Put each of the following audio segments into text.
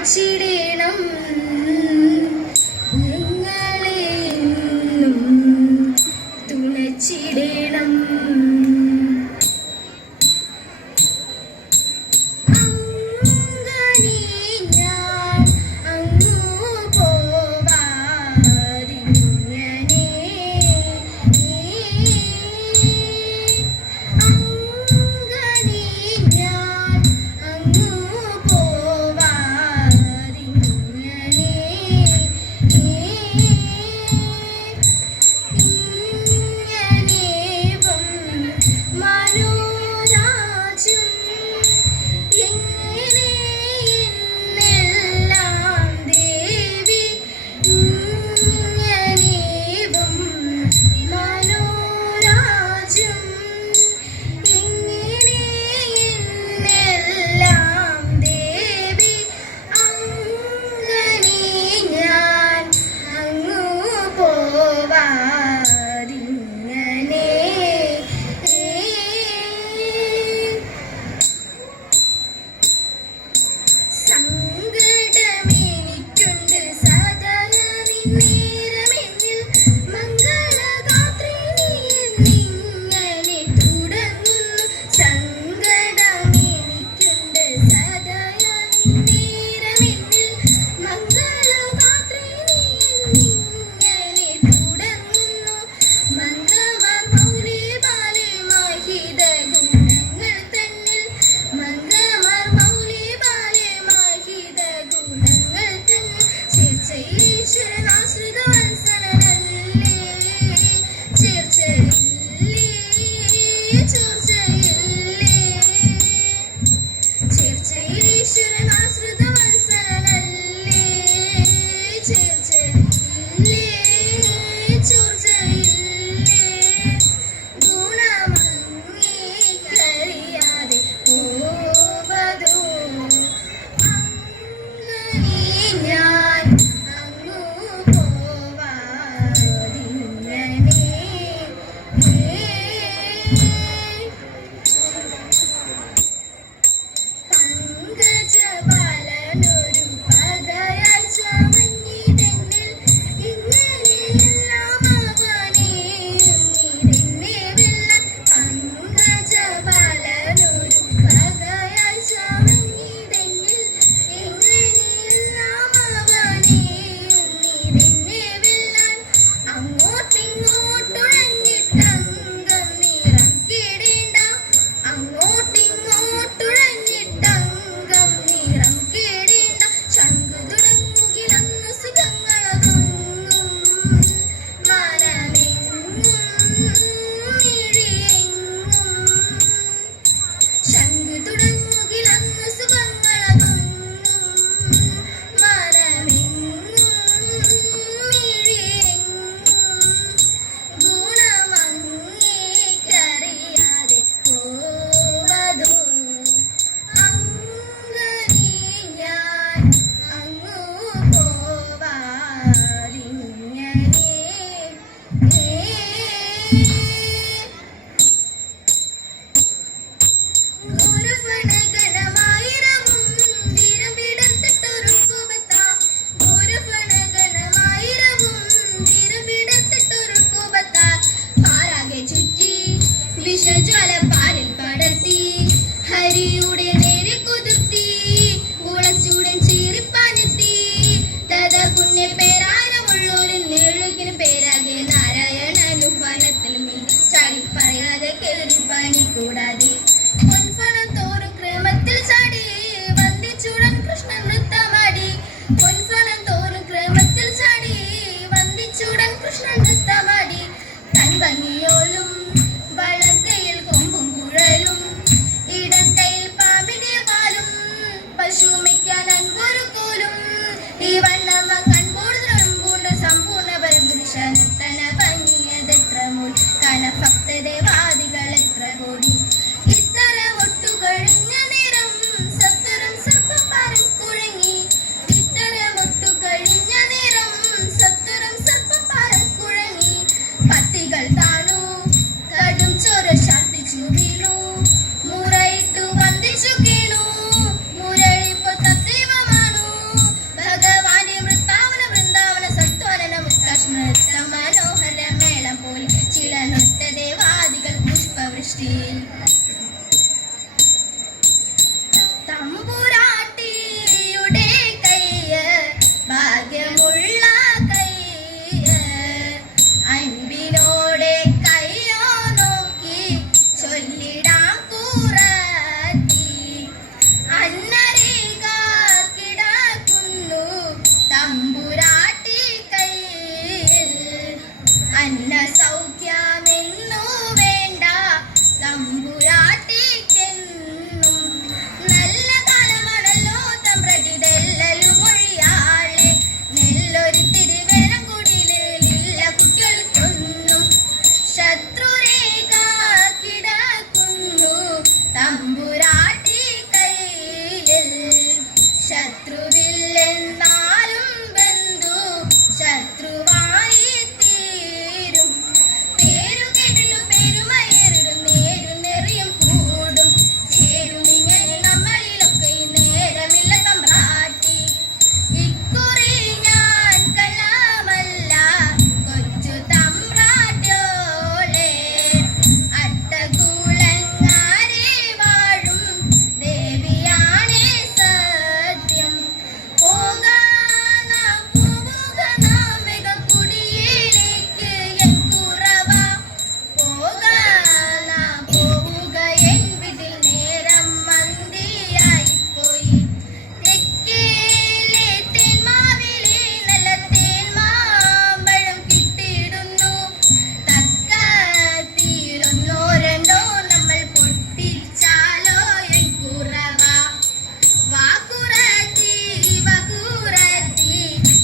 തുണച്ചിടേണം ഞങ്ങളെന്നും തുണച്ചിടേണം. മാറ്റി. തമ്പുരാട്ടിയുടെ കയ്യ് ഭാഗ്യമുള്ള കയ്യ്, അൻപിനോടെ കയ്യോ നോക്കി ചൊല്ലിടാം കുറത്തി. അന്നരിക കിടക്കുന്നു തമ്പുരാട്ടി കയ്യിൽ, അന്ന സൗഖ്യമെന്നു വേണ്ട തമ്പുരാട്ടിക്കെന്നും. നല്ല കാലമാണല്ലോ തമ്പ്രടിതെല്ലലും മൊഴിയാളെ, നെല്ലൊരു തിരുവേനം കുടിലില്ല കുട്ടികൾക്കൊന്നും. ശത്രുരേഖ കിടക്കുന്നു തമ്പുരാട്ടി കയ്യിൽ, ശത്രുവില്ലെന്നാലും ബന്ധു ശത്രുവായി തീരും. പേരു കേട്ടിലും പെരുമയേറിടും നേരും നെറിയും കൂടും, ചേരുമിങ്ങനെ നമ്മളിലൊക്കെ നേരമില്ല തമ്പ്രാട്ടി. ഇക്കുറി ഞാൻ കള്ളമല്ല കൊച്ചു തമ്പ്രാട്ടിയോളെ, അട്ടകുളങ്ങാരെ വാഴും ദേവിയാണേ സത്യം. പോവുക നാം വേഗം കുടിയിലേക്ക് എൻ കുറവ, പോവുക എൻ വീട്ടിൽ നേരം മന്തിയായിപ്പോയി. തെക്കേലെ തേന്മാവിലെ നല്ല തേന്മാമ്പഴം കിട്ടിയിടുന്നു, തക്കത്തിലൊന്നോ രണ്ടോ നമ്മൾ പൊട്ടിച്ചാലോ എൻ കുറവ. വാക്കുറത്തി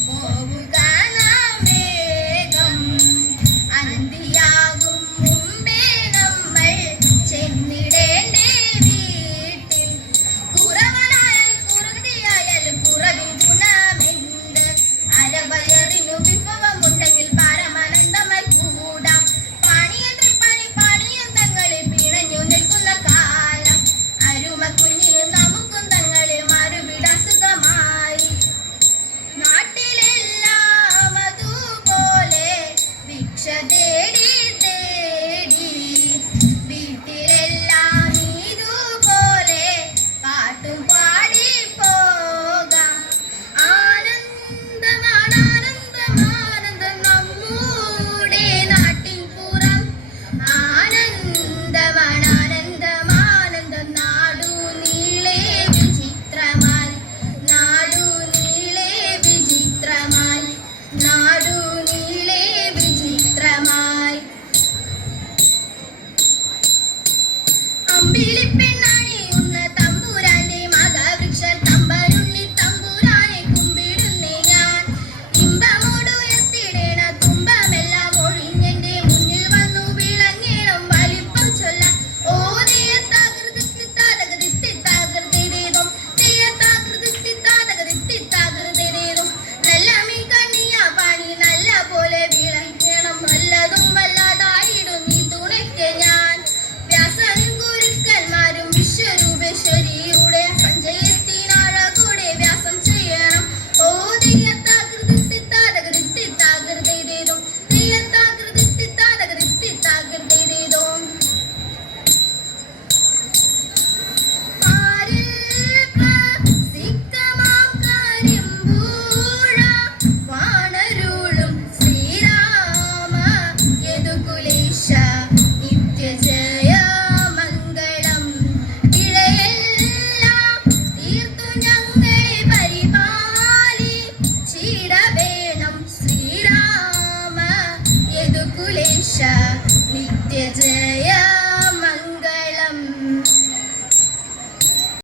പോവുക നാം വേഗം, അന്തിയാകും മുമ്പേ നമ്മൾ ചെന്നിടേണ്ടേ വീട്ടിൽ. കുറവനായാലും കുറത്തിയായാലും കുറവിൻ ഗുണമെന്ത്, അരവയറിനു വിഭവമുണ്ടെങ്കിൽ പരമാനന്ദമായി കൂടാം. പണിയെങ്കിൽ പണിയും തങ്ങളിൽ പിണഞ്ഞു നിൽക്കുന്ന കാലം, അരുമ കുഞ്ഞിനും നമുക്കും തങ്ങളിൽ മറുവിടാൻ സുഖമായി. നാട്ടിലെല്ലാം അതുപോലെ ഭിക്ഷ തേടി തേടി, വീട്ടിലെല്ലാം ഇതുപോലെ പാട്ടും പാടി പോകാം. ആനന്ദമാണ് ആനന്ദം നമ്മുടെ നാട്ടിൻ പുറം, ആനന്ദമാണ് ആനന്ദം നാടു നീളെ വിചിത്രമായി, നാടു നീളെ വിചിത്രമായി, നാടു നീളെ വിചിത്രമായി. അമ്പിളിപ്പെണ്ണ